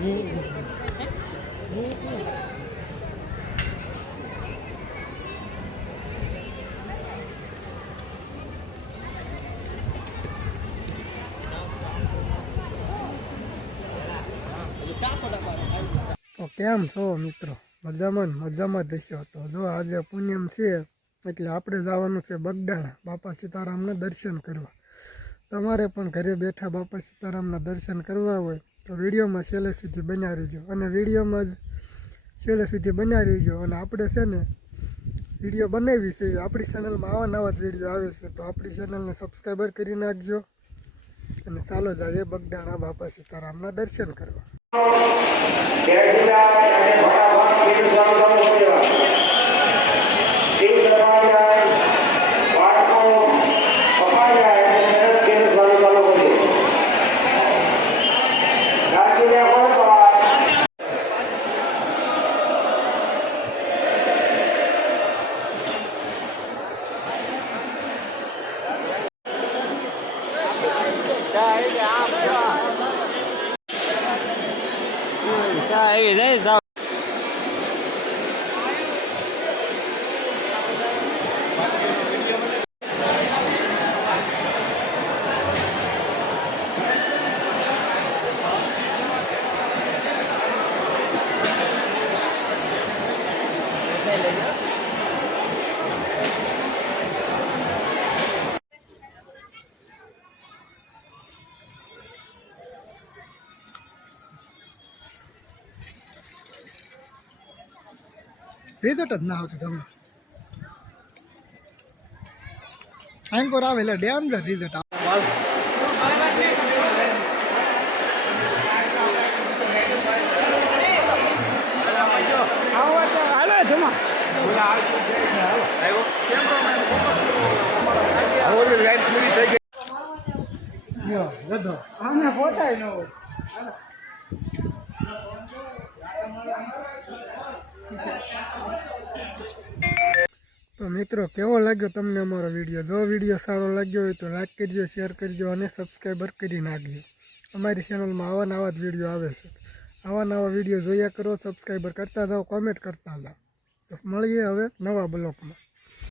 તો કેમ છો મિત્રો? મજામાં દસ્યો હતો. જો આજે પૂનમ છે એટલે આપણે જવાનું છે બગડાણા બાપા સીતારામના દર્શન કરવા. તમારે પણ ઘરે બેઠા બાપા સીતારામના દર્શન કરવા હોય તો વિડીયોમાં છેલ્લે સુધી બન્યા રહીજો. અને વિડીયોમાં જ છેલ્લે સુધી બન્યા રહીજો. અને આપણે છે ને વિડીયો બનાવી છે, આપણી ચેનલમાં આવા નવા જ વિડીયો આવે છે, તો આપણી ચેનલને સબસ્ક્રાઈબર કરી નાખજો. અને ચાલો જઈએ બગડાણા બાપા સીતારામના દર્શન કરવા. આવી જાય રિઝલ્ટ જ ના આવતું તમને આંકોર આવે એટલે ડેમ જ રિઝલ્ટ આવે. તો મિત્રો કેવો લાગ્યો તમને અમારો વિડીયો? જો વિડીયો સારો લાગ્યો હોય તો લાઈક કરજો, શેર કરજો અને સબસ્ક્રાઈબર કરી નાખજો. અમારી ચેનલમાં આવા નવા જ વિડીયો આવે છે. આવા નવા વિડીયો જોયા કરો, સબસ્ક્રાઈબર કરતા જાઓ, કોમેન્ટ કરતા જાઓ. તો મળીએ હવે નવા બ્લોગમાં.